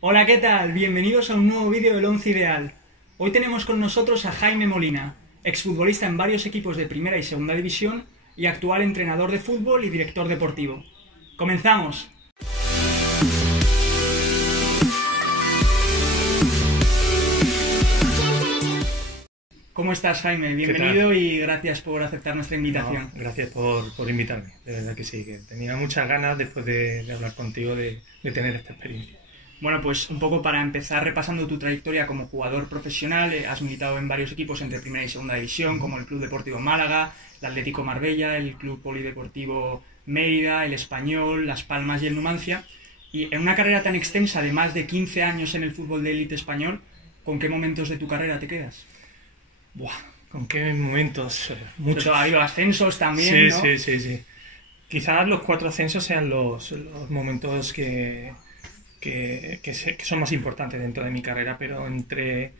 Hola, ¿qué tal? Bienvenidos a un nuevo vídeo del Once Ideal. Hoy tenemos con nosotros a Jaime Molina, exfutbolista en varios equipos de primera y segunda división y actual entrenador de fútbol y director deportivo. ¡Comenzamos! ¿Cómo estás, Jaime? Bienvenido y gracias por aceptar nuestra invitación. No, gracias por invitarme, de verdad que sí, que tenía muchas ganas después de hablar contigo de tener esta experiencia. Bueno, pues un poco para empezar repasando tu trayectoria como jugador profesional, has militado en varios equipos entre primera y segunda división, como el Club Deportivo Málaga, el Atlético Marbella, el Club Polideportivo Mérida, el Español, Las Palmas y el Numancia. Y en una carrera tan extensa de más de 15 años en el fútbol de élite español, ¿con qué momentos de tu carrera te quedas? Buah, ¿con qué momentos? Muchos. Ha habido ascensos también, sí, ¿no? sí. Quizás los 4 ascensos sean los momentos que son más importantes dentro de mi carrera, pero entre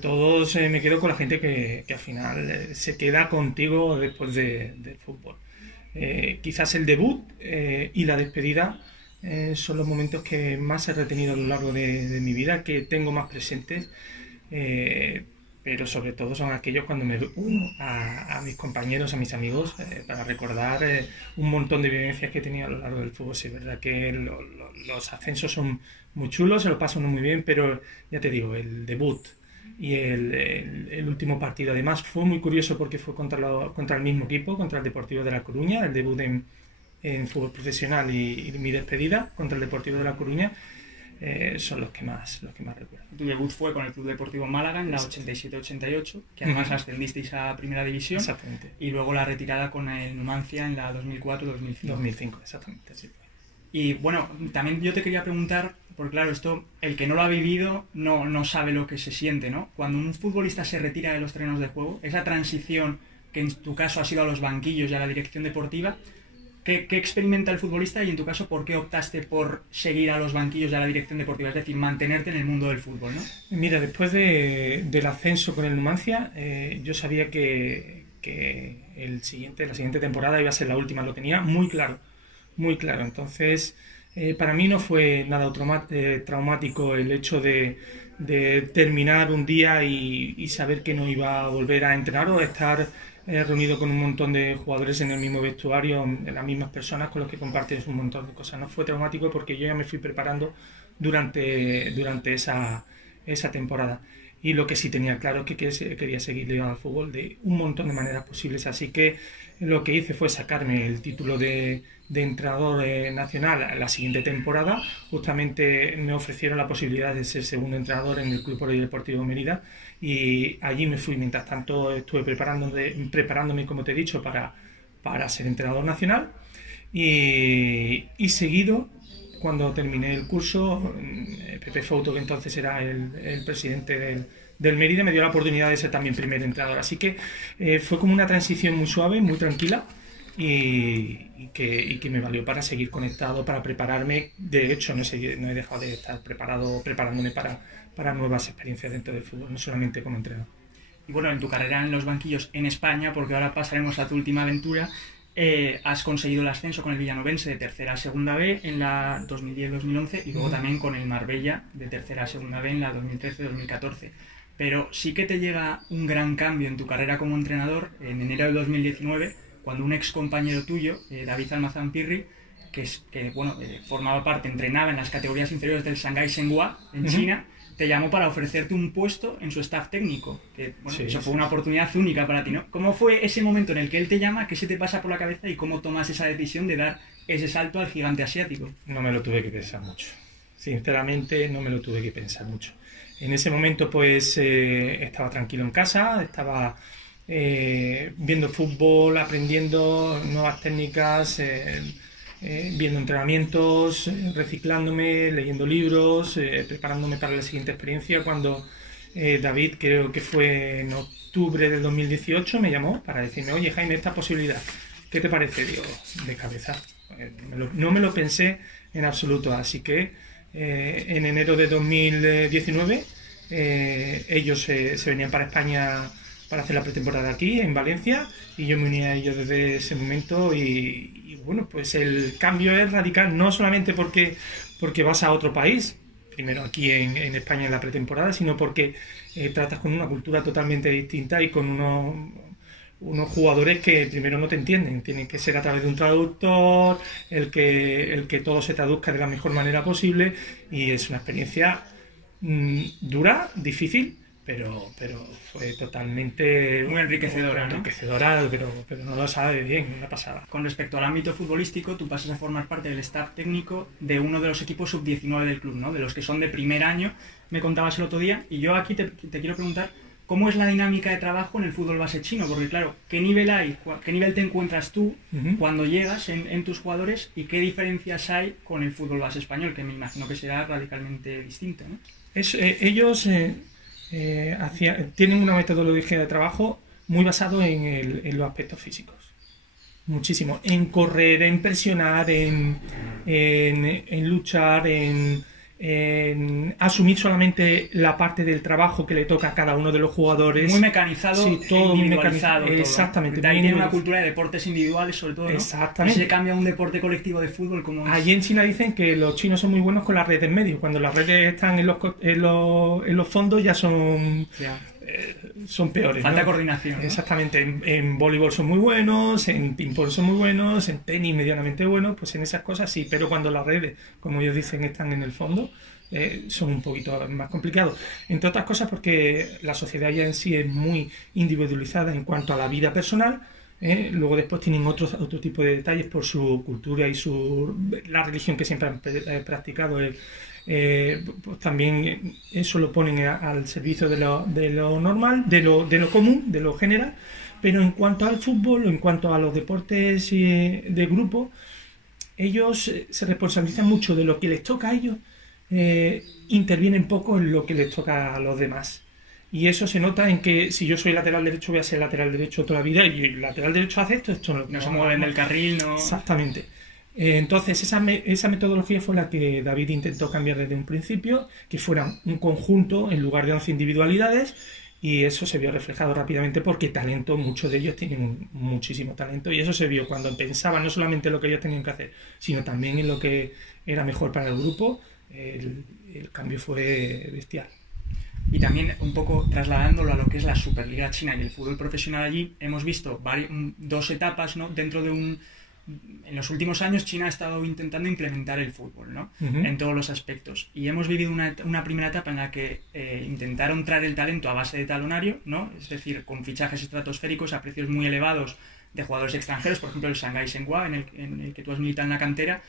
todos me quedo con la gente que al final se queda contigo después del fútbol. Quizás el debut y la despedida son los momentos que más he retenido a lo largo de mi vida, que tengo más presentes, pero sobre todo son aquellos cuando me uno a mis compañeros, a mis amigos, para recordar un montón de vivencias que he tenido a lo largo del fútbol. Sí, es verdad que los ascensos son muy chulos, se lo pasa uno muy bien, pero ya te digo, el debut y el último partido además fue muy curioso porque fue contra el mismo equipo, contra el Deportivo de La Coruña, el debut en fútbol profesional y mi despedida contra el Deportivo de La Coruña. Son los que más recuerdo. Tu debut fue con el Club Deportivo Málaga en la 87-88, que además ascendisteis a Primera División. Exactamente. Y luego la retirada con el Numancia en la 2004-2005. 2005, exactamente, sí. Y bueno, también yo te quería preguntar, porque claro, esto, el que no lo ha vivido no sabe lo que se siente, ¿no? Cuando un futbolista se retira de los terrenos de juego, esa transición que en tu caso ha sido a los banquillos y a la dirección deportiva, ¿Qué experimenta el futbolista y en tu caso por qué optaste por seguir a los banquillos de la dirección deportiva? Es decir, mantenerte en el mundo del fútbol, ¿no? Mira, después del ascenso con el Numancia, yo sabía que la siguiente temporada iba a ser la última, lo tenía muy claro, muy claro. Entonces, para mí no fue nada traumático el hecho de terminar un día y saber que no iba a volver a entrenar o estar reunido con un montón de jugadores en el mismo vestuario, las mismas personas con los que compartes un montón de cosas. No fue traumático porque yo ya me fui preparando durante esa temporada. Y lo que sí tenía claro es que quería seguir ligado al fútbol de un montón de maneras posibles. Así que lo que hice fue sacarme el título de entrenador nacional la siguiente temporada. Justamente me ofrecieron la posibilidad de ser segundo entrenador en el Club Polideportivo Mérida y allí me fui. Mientras tanto estuve preparándome, como te he dicho, para ser entrenador nacional y seguido, cuando terminé el curso, Pepe Fouto, que entonces era el presidente del Mérida, me dio la oportunidad de ser también primer entrenador. Así que fue como una transición muy suave, muy tranquila y que me valió para seguir conectado, para prepararme. De hecho, no he dejado de estar preparándome para nuevas experiencias dentro del fútbol, no solamente como entrenador. Y bueno, en tu carrera en los banquillos en España, porque ahora pasaremos a tu última aventura, has conseguido el ascenso con el Villanovense de tercera a segunda B en la 2010-2011 y luego también con el Marbella de tercera a segunda B en la 2013-2014. Pero sí que te llega un gran cambio en tu carrera como entrenador en enero de 2019, cuando un ex compañero tuyo, David Almazán Pirri, que formaba parte, entrenaba en las categorías inferiores del Shanghái Shenhua en China, te llamó para ofrecerte un puesto en su staff técnico. Que, bueno, sí, eso fue una oportunidad única para ti, ¿no? ¿Cómo fue ese momento en el que él te llama? ¿Qué se te pasa por la cabeza? ¿Y cómo tomas esa decisión de dar ese salto al gigante asiático? No me lo tuve que pensar mucho. Sinceramente, no me lo tuve que pensar mucho. En ese momento, pues, estaba tranquilo en casa, estaba viendo fútbol, aprendiendo nuevas técnicas, viendo entrenamientos, reciclándome, leyendo libros, preparándome para la siguiente experiencia, cuando David, creo que fue en octubre del 2018, me llamó para decirme: oye, Jaime, esta posibilidad, ¿qué te parece? Digo, de cabeza. No me lo pensé en absoluto, así que en enero de 2019 ellos se venían para España para hacer la pretemporada aquí, en Valencia, y yo me uní a ellos desde ese momento y bueno, pues el cambio es radical, no solamente porque vas a otro país, primero aquí en España en la pretemporada, sino porque tratas con una cultura totalmente distinta y con unos jugadores que primero no te entienden. Tienen que ser a través de un traductor, el que todo se traduzca de la mejor manera posible, y es una experiencia dura, difícil, pero fue totalmente muy enriquecedora, ¿no? Enriquecedora, pero no lo sabe bien, una pasada. Con respecto al ámbito futbolístico, tú pasas a formar parte del staff técnico de uno de los equipos sub-19 del club, ¿no? De los que son de primer año, me contabas el otro día, y yo aquí te quiero preguntar cómo es la dinámica de trabajo en el fútbol base chino, porque claro, ¿qué nivel hay? ¿Qué nivel te encuentras tú cuando llegas en tus jugadores, y qué diferencias hay con el fútbol base español, que me imagino que será radicalmente distinto, ¿no? Ellos tienen una metodología de trabajo muy basado en los aspectos físicos. Muchísimo. En correr, en presionar, en luchar, en asumir solamente la parte del trabajo que le toca a cada uno de los jugadores. Muy mecanizado, sí, todo muy mecanizado. Exactamente. De ahí tiene una cultura de deportes individuales, sobre todo, ¿no? Exactamente. Si se cambia un deporte colectivo de fútbol, como es... Allí en China dicen que los chinos son muy buenos con las redes en medio. Cuando las redes están en los fondos ya son... Ya. Son peores. Falta ¿no? coordinación, ¿no? Exactamente. En voleibol son muy buenos, en ping-pong son muy buenos, en tenis medianamente buenos, pues en esas cosas sí, pero cuando las redes, como ellos dicen, están en el fondo, son un poquito más complicados. Entre otras cosas porque la sociedad ya en sí es muy individualizada en cuanto a la vida personal. Luego después tienen otro tipo de detalles por su cultura y la religión que siempre han practicado. Pues también eso lo ponen al servicio de lo normal, de lo común, de lo general. Pero en cuanto al fútbol, en cuanto a los deportes de grupo, ellos se responsabilizan mucho de lo que les toca a ellos, intervienen poco en lo que les toca a los demás. Y eso se nota en que si yo soy lateral derecho, voy a ser lateral derecho toda la vida, y el lateral derecho hace esto no se mueven del carril, no... Exactamente. Entonces esa metodología fue la que David intentó cambiar desde un principio, que fuera un conjunto en lugar de 11 individualidades, y eso se vio reflejado rápidamente porque talento, muchos de ellos tienen muchísimo talento, y eso se vio cuando pensaban no solamente en lo que ellos tenían que hacer, sino también en lo que era mejor para el grupo. El cambio fue bestial. Y también un poco trasladándolo a lo que es la Superliga China y el fútbol profesional allí, hemos visto dos etapas, ¿no? En los últimos años China ha estado intentando implementar el fútbol, ¿no? En todos los aspectos. Y hemos vivido una primera etapa en la que intentaron traer el talento a base de talonario, ¿no? Es decir, con fichajes estratosféricos a precios muy elevados de jugadores extranjeros. Por ejemplo, el Shanghái Shenhua, en el que tú has militado en la cantera,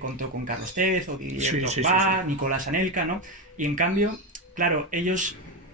contó con Carlos Tevez o Didier Drogba, Nicolás Anelka, ¿no? Y en cambio, claro,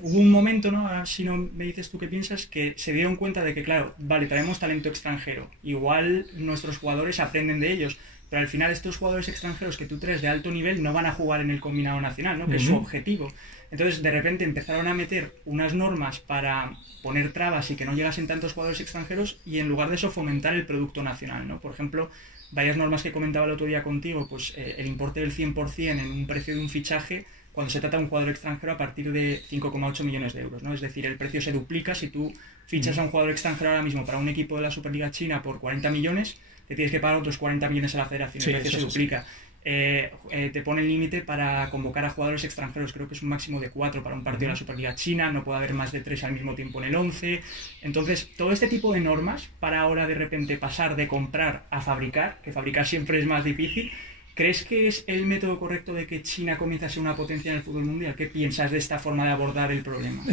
hubo un momento, ¿no? Ahora si no me dices tú qué piensas, que se dieron cuenta de que, claro, vale, traemos talento extranjero, igual nuestros jugadores aprenden de ellos, pero al final estos jugadores extranjeros que tú traes de alto nivel no van a jugar en el combinado nacional, ¿no? Que es su objetivo. Entonces, de repente empezaron a meter unas normas para poner trabas y que no llegasen tantos jugadores extranjeros, y en lugar de eso fomentar el producto nacional, ¿no? Por ejemplo, varias normas que comentaba el otro día contigo, pues el importe del 100% en un precio de un fichaje cuando se trata de un jugador extranjero a partir de 5,8 millones de euros, ¿no? Es decir, el precio se duplica. Si tú fichas a un jugador extranjero ahora mismo para un equipo de la Superliga China por 40 millones, te tienes que pagar otros 40 millones a la federación, el precio se duplica. Te pone el límite para convocar a jugadores extranjeros, creo que es un máximo de 4 para un partido de la Superliga China, no puede haber más de 3 al mismo tiempo en el 11. Entonces, todo este tipo de normas para ahora de repente pasar de comprar a fabricar, que fabricar siempre es más difícil. ¿Crees que es el método correcto de que China comience a ser una potencia en el fútbol mundial? ¿Qué piensas de esta forma de abordar el problema?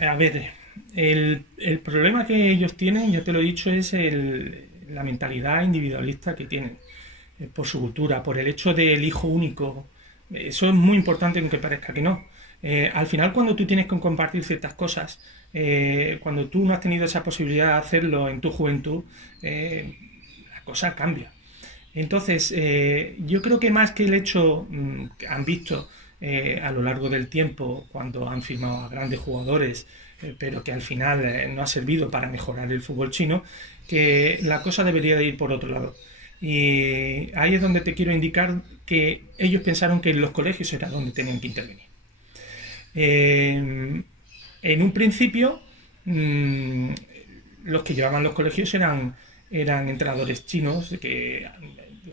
A ver, el problema que ellos tienen, ya te lo he dicho, es la mentalidad individualista que tienen, por su cultura, por el hecho del hijo único. Eso es muy importante, aunque parezca que no. Al final, cuando tú tienes que compartir ciertas cosas, cuando tú no has tenido esa posibilidad de hacerlo en tu juventud, la cosa cambia. Entonces, yo creo que más que el hecho que han visto a lo largo del tiempo, cuando han firmado a grandes jugadores, pero que al final no ha servido para mejorar el fútbol chino, que la cosa debería de ir por otro lado. Y ahí es donde te quiero indicar que ellos pensaron que en los colegios era donde tenían que intervenir. En un principio, los que llevaban los colegios eran entrenadores chinos que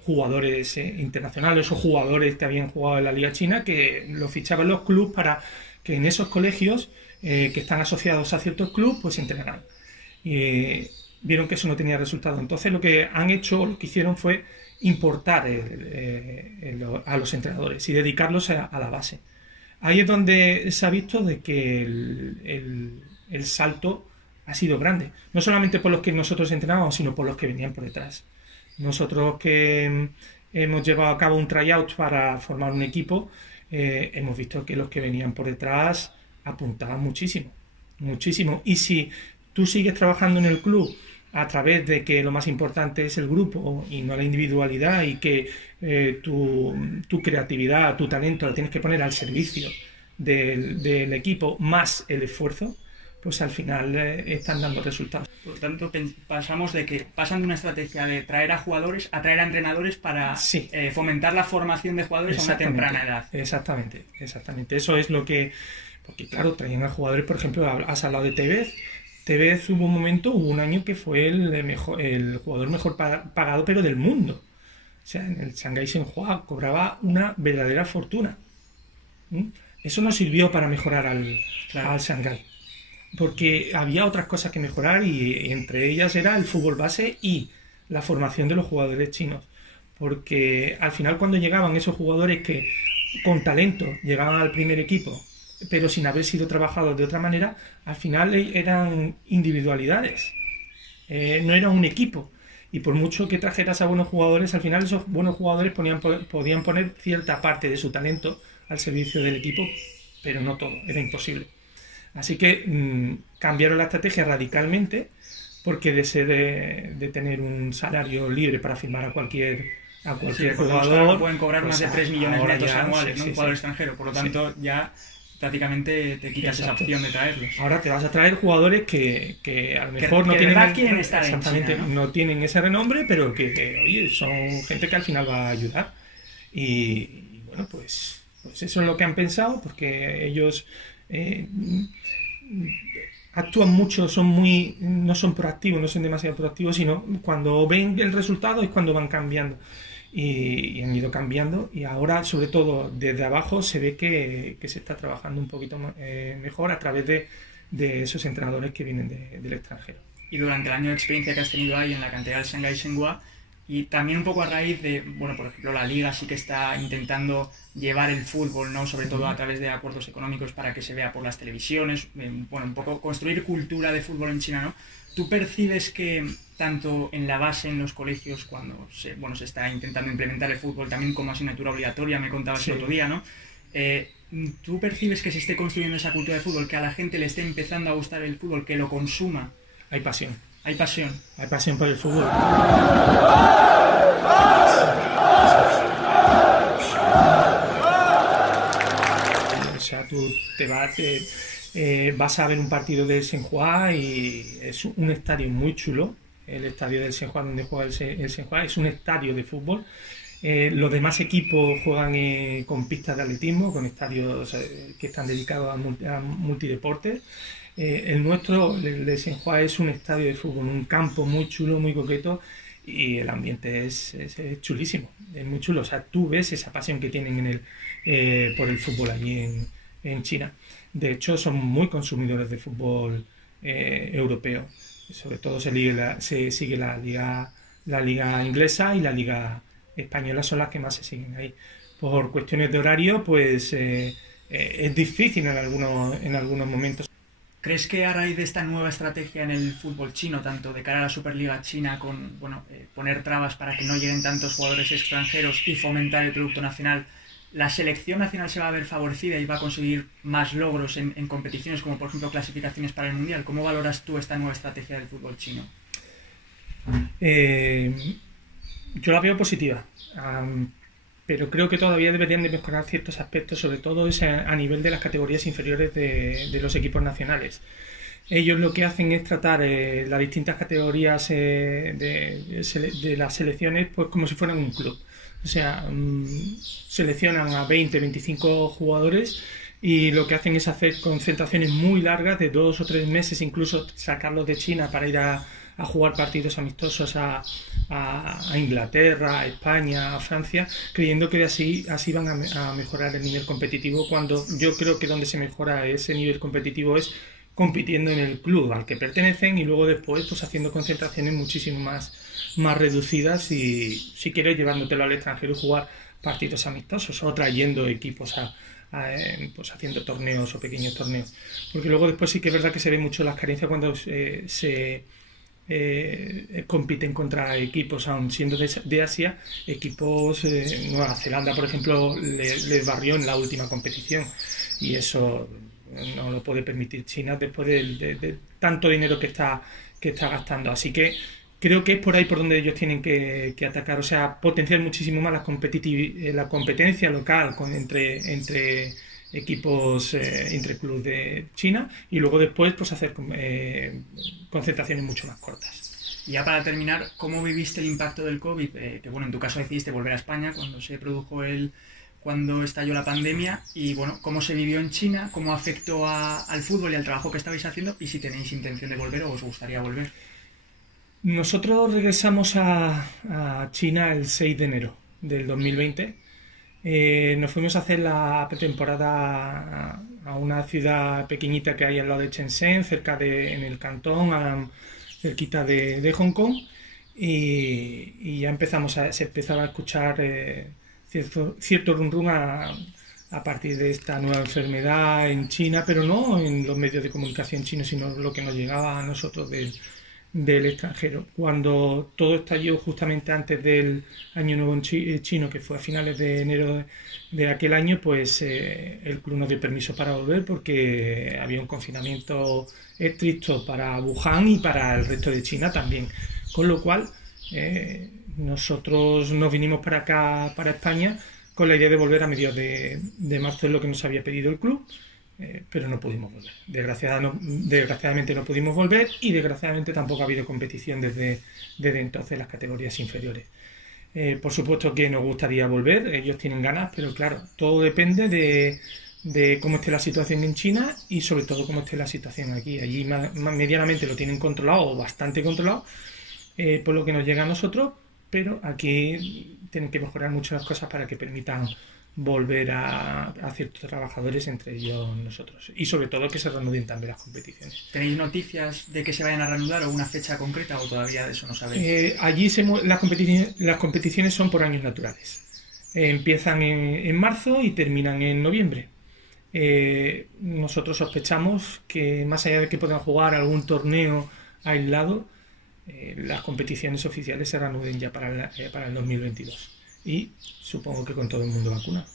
jugadores internacionales o jugadores que habían jugado en la Liga China, que los fichaban los clubes para que en esos colegios que están asociados a ciertos clubes, pues se entrenaran. Y vieron que eso no tenía resultado. Entonces lo que han hecho, lo que hicieron fue importar a los entrenadores y dedicarlos a la base. Ahí es donde se ha visto de que el salto ha sido grande. No solamente por los que nosotros entrenábamos, sino por los que venían por detrás. Nosotros que hemos llevado a cabo un tryout para formar un equipo, hemos visto que los que venían por detrás apuntaban muchísimo, muchísimo. Y si tú sigues trabajando en el club a través de que lo más importante es el grupo y no la individualidad, y que tu creatividad, tu talento lo tienes que poner al servicio del equipo más el esfuerzo, pues al final están dando resultados. Por lo tanto, pasan de una estrategia de traer a jugadores a traer a entrenadores para fomentar la formación de jugadores a una temprana edad. Exactamente. Eso es lo que... Porque claro, traían a jugadores, por ejemplo, has hablado de Tevez. Tevez hubo un año que fue el jugador mejor pagado, pero del mundo. O sea, en el Shanghái Shenhua cobraba una verdadera fortuna. Eso no sirvió para mejorar al Shanghái, porque había otras cosas que mejorar, y entre ellas era el fútbol base y la formación de los jugadores chinos. Porque al final, cuando llegaban esos jugadores que con talento llegaban al primer equipo, pero sin haber sido trabajados de otra manera, al final eran individualidades, no era un equipo. Y por mucho que trajeras a buenos jugadores, al final esos buenos jugadores podían poner cierta parte de su talento al servicio del equipo, pero no todo, era imposible. Así que cambiaron la estrategia radicalmente, porque de tener un salario libre para firmar a cualquier jugador, no pueden cobrar más de 3 millones netos anuales, ¿no? Un jugador extranjero, por lo tanto ya prácticamente te quitas esa opción de traerlos. Ahora te vas a traer jugadores que a lo mejor no tienen estar exactamente, en China, ¿no? No tienen ese renombre, pero que oye, son gente que al final va a ayudar. Y bueno, pues eso es lo que han pensado, porque ellos actúan mucho, no son proactivos, no son demasiado proactivos, sino cuando ven el resultado es cuando van cambiando. Y han ido cambiando, y ahora, sobre todo desde abajo, se ve que se está trabajando un poquito mejor a través de esos entrenadores que vienen del extranjero. Y durante el año de experiencia que has tenido ahí en la cantera del Shanghái Shenhua, y también un poco a raíz de, bueno, por ejemplo, la Liga sí que está intentando llevar el fútbol, ¿no? Sobre todo a través de acuerdos económicos para que se vea por las televisiones, bueno, un poco construir cultura de fútbol en China, ¿no? ¿Tú percibes que tanto en la base, en los colegios, cuando se está intentando implementar el fútbol también como asignatura obligatoria, me contabas el otro día, ¿no? ¿Tú percibes que se esté construyendo esa cultura de fútbol, que a la gente le esté empezando a gustar el fútbol, que lo consuma? Hay pasión. Hay pasión. Hay pasión por el fútbol. O sea, tú vas a ver un partido del Shenhua y es un estadio muy chulo. El estadio del Shenhua, donde juega el Shenhua, es un estadio de fútbol. Los demás equipos juegan con pistas de atletismo, con estadios que están dedicados a multideportes. El nuestro, el de Shenhua, es un estadio de fútbol, un campo muy chulo, muy coqueto, y el ambiente es chulísimo, es muy chulo. O sea, tú ves esa pasión que tienen por el fútbol allí en China. De hecho, son muy consumidores de fútbol europeo. Sobre todo se sigue la liga inglesa, y la liga española son las que más se siguen ahí. Por cuestiones de horario, pues es difícil en algunos momentos. ¿Crees que a raíz de esta nueva estrategia en el fútbol chino, tanto de cara a la Superliga China, con poner trabas para que no lleguen tantos jugadores extranjeros y fomentar el producto nacional, la selección nacional se va a ver favorecida y va a conseguir más logros en competiciones como, por ejemplo, clasificaciones para el Mundial? ¿Cómo valoras tú esta nueva estrategia del fútbol chino? Yo la veo positiva, pero creo que todavía deberían de mejorar ciertos aspectos, sobre todo a nivel de las categorías inferiores de los equipos nacionales. Ellos lo que hacen es tratar las distintas categorías de las selecciones pues como si fueran un club. O sea, seleccionan a 20, 25 jugadores, y lo que hacen es hacer concentraciones muy largas de 2 o 3 meses, incluso sacarlos de China para ir a a jugar partidos amistosos a Inglaterra, a España, a Francia, creyendo que así van a mejorar el nivel competitivo, cuando yo creo que donde se mejora ese nivel competitivo es compitiendo en el club al que pertenecen y luego después pues haciendo concentraciones muchísimo más reducidas y si quieres llevándotelo al extranjero y jugar partidos amistosos o trayendo equipos pues haciendo torneos o pequeños torneos, porque luego después sí que es verdad que se ve mucho las carencias cuando se compiten contra equipos, aun siendo de Asia, equipos. Nueva Zelanda, por ejemplo, les barrió en la última competición y eso no lo puede permitir China después de tanto dinero que está gastando. Así que creo que es por ahí por donde ellos tienen que atacar, o sea, potenciar muchísimo más la competencia local entre equipos, entre clubes de China y luego después pues hacer concentraciones mucho más cortas. Y ya para terminar, ¿cómo viviste el impacto del COVID? Que bueno, en tu caso decidiste volver a España cuando estalló la pandemia y bueno, ¿cómo se vivió en China? ¿Cómo afectó al fútbol y al trabajo que estabais haciendo? Y si tenéis intención de volver o os gustaría volver. Nosotros regresamos a China el 6 de enero del 2020. Nos fuimos a hacer la pretemporada a una ciudad pequeñita que hay al lado de Shenzhen, en el Cantón, cerquita de Hong Kong, y ya se empezaba a escuchar cierto rum rum a partir de esta nueva enfermedad en China, pero no en los medios de comunicación chinos, sino lo que nos llegaba a nosotros del extranjero. Cuando todo estalló justamente antes del Año Nuevo chino, que fue a finales de enero de aquel año, pues el club nos dio permiso para volver porque había un confinamiento estricto para Wuhan y para el resto de China también. Con lo cual, nosotros nos vinimos para acá, para España, con la idea de volver a mediados de marzo, es lo que nos había pedido el club. Pero no pudimos volver. Desgraciadamente no pudimos volver y desgraciadamente tampoco ha habido competición desde entonces en las categorías inferiores. Por supuesto que nos gustaría volver, ellos tienen ganas, pero claro, todo depende de cómo esté la situación en China y sobre todo cómo esté la situación aquí. Allí medianamente lo tienen controlado o bastante controlado, por lo que nos llega a nosotros, pero aquí tienen que mejorar mucho las cosas para que permitan volver a ciertos trabajadores, entre ellos nosotros, y sobre todo que se reanuden también las competiciones. ¿Tenéis noticias de que se vayan a reanudar o una fecha concreta o todavía de eso no sabéis? Allí las competiciones son por años naturales. Empiezan en marzo y terminan en noviembre. Nosotros sospechamos que más allá de que puedan jugar algún torneo aislado, las competiciones oficiales se reanuden ya para el 2022. Y supongo que con todo el mundo vacunado.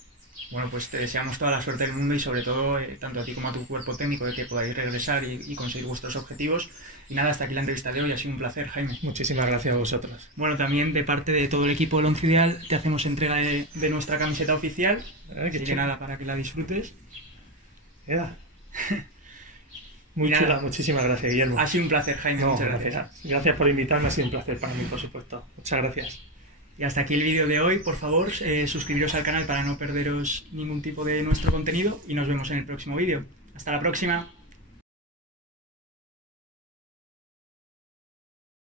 Bueno, pues te deseamos toda la suerte del mundo y sobre todo, tanto a ti como a tu cuerpo técnico, de que podáis regresar y conseguir vuestros objetivos. Y nada, hasta aquí la entrevista de hoy. Ha sido un placer, Jaime. Muchísimas gracias a vosotros. Bueno, también de parte de todo el equipo del Once Ideal te hacemos entrega de nuestra camiseta oficial. Así que nada, para que la disfrutes. Muy chula, muchísimas gracias, Guillermo. Ha sido un placer, Jaime. Muchas gracias. Gracias por invitarme, ha sido un placer para mí, por supuesto. Muchas gracias. Y hasta aquí el vídeo de hoy. Por favor, suscribiros al canal para no perderos ningún tipo de nuestro contenido y nos vemos en el próximo vídeo. Hasta la próxima.